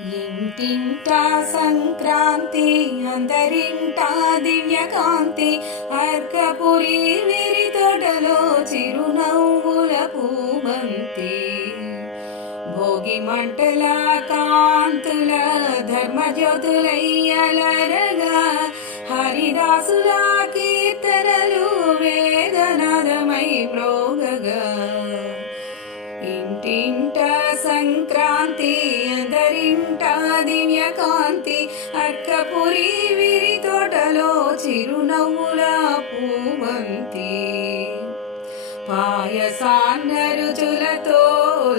ఇంటింట సంక్రాంతి అందరింట దివ్యకాంతి అర్కపురి విరి తోటలో చిరునవ్వుల పూబంతి. భోగి మంటల కాంతుల ధర్మజ్యోతులయ్యలరగా హరిదాసుల కీర్తనలు వేదనాదమై మ్రోగగా ఇంటింట సంక్రాంతి దివ్య కాంతి అక్కపురి విరి తోటలో చిరునవ్వుల పూవంతి పాయసాన్న రుచులతో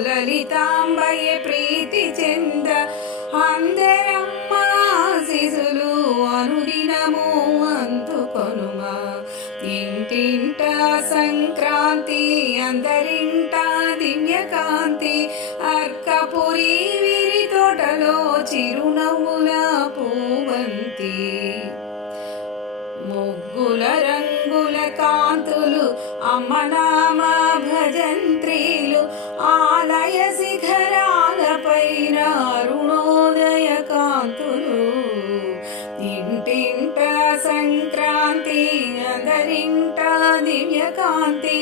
లలితాంబయ్య ప్రీతి చెంద అందరమ్మ శిశులు అనుదినము అందుకొనుమా ఇంటింట సంక్రాంతి అందరి విరి చిరునవ్వుల పూవంతి ముగ్గుల రంగుల కాంతులు అమ్మనామ భజంత్రీలు ఆలయ శిఖరాలపైన అరుణోదయ కాంతులు. ఇంటింట సంక్రాంతి అందరింట దివ్యకాంతి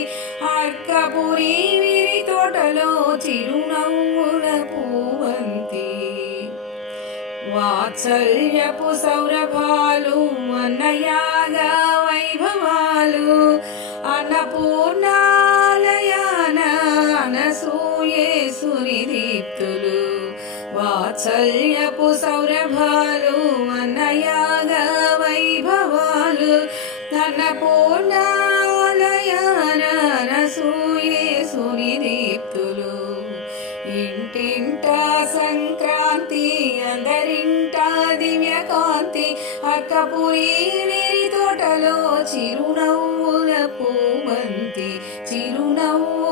అర్కపురి విరి తోటలో చిరునవ్వు వాత్సల్యపు సౌరభాలు అన్నయాగ వైభవాలు అన్నపూర్ణాలయాన అనసూయే సునిదీప్తులు వాత్సల్యపు సౌరభాలు అన్నయాగ వైభవాలు అన్నపూర్ణాలయాన అనసూయే సునిదీప్తులు ఇంటింట సంక్రాంతి అందరింట కాంతి అక్కపురి వీరి తోటలో చిరునవ్వుల పూమంతి చిరునవ్వు